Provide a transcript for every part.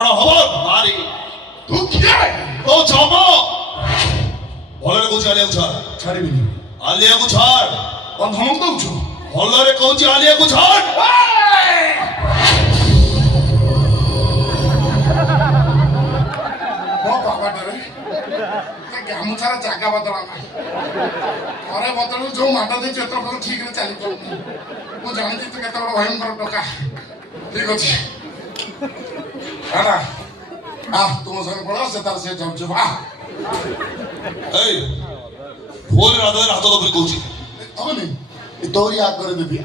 হবর মারি ତୁ କିଏ তো জম ভলরে কହୁଛି আলিয়াକୁ ଛାড় ଛାଡ଼ିବିନି আলিয়াକୁ ଛାড় କଣ ଧମକ ଦଉଛୁ ଭଲରେ କହୁଛି ଆଲିୟାକୁ ଛାଡ ମୋ ବାବାଟାରେ ଗାମୁଛାର ଜାଗା ବଦଳ ନାହିଁ ଥରେ ବଦଳୁ ଯୋଉ ମାଡ଼ ଦେଇଛୁ ଏଥର ଠିକରେ ଚାଲିପାରୁନି ମୁଁ ଜାଣିଛି ତୁ କେତେ ବଡ଼ ଭୟଙ୍କର ଟୋକା ଠିକ ଅଛି ହେଲା ତୁମ ସାଙ୍ଗେ ପଳା ସେ ତାର ସେ ଯାଉଛି ବା এই ভোলের আদায়ের হাত ধরে কହୁଛି ହବନି ତୋରି ଆଗରେ ଦେବି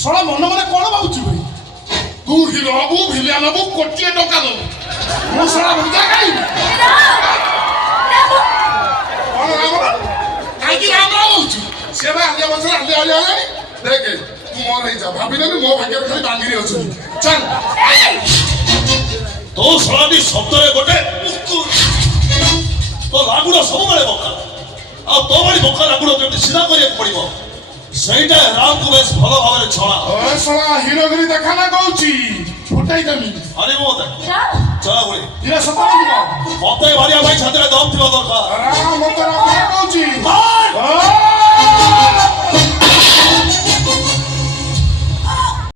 ଶଳା ମନେ ମନେ କଣ ଭାବୁଛୁ ଭାଇ ତୁ ହିରୋ ହବୁ ଭିଲିଆନ ହବୁ କୋଟିଏ ଟଙ୍କା ଦବୁ ମୁଁ ଶଳା ବୁଝା ଖାଇବି କଣ ରାମ କାହିଁକି ରାମ ହଉଛୁ ସେ ବା ଆଲିଆ ବଛରେ ଆଲିଆ ଆଲିଆ ହେଲାଣି ଦେଖେ ତୁ ମୋର ହେଇଯା ଭାବିଲେନି ମୋ ଭାଗ୍ୟରେ ଖାଲି ବାଙ୍ଗିରି ଅଛନ୍ତି ଚାଲ তো শଳାটি শব্দরে গোটে তো লাগুড় ସବୁବେଳେ ବକା ଆଉ ତୋ ଭଳି ବକା ଲାଗୁଡ କେମିତି ସିଧା କରିବାକୁ ପଡିବ ସେଇଟା ରାମକୁ ବେଶ ଭଲ ଭାବରେ ଛଳା ଓଏ ଶଳା ହିରୋଗିରି ଦେଖା ନା କହୁଛି ଫୁଟାଇ ଦେମି ଆରେ ମୋ ଚଳା ଗୁଳି ହିରୋ ସତ ଲାଗିବ ମତେ ମାରିବା ପାଇଁ ଛାତିରେ ଦମ ଥିବା ଦରକାର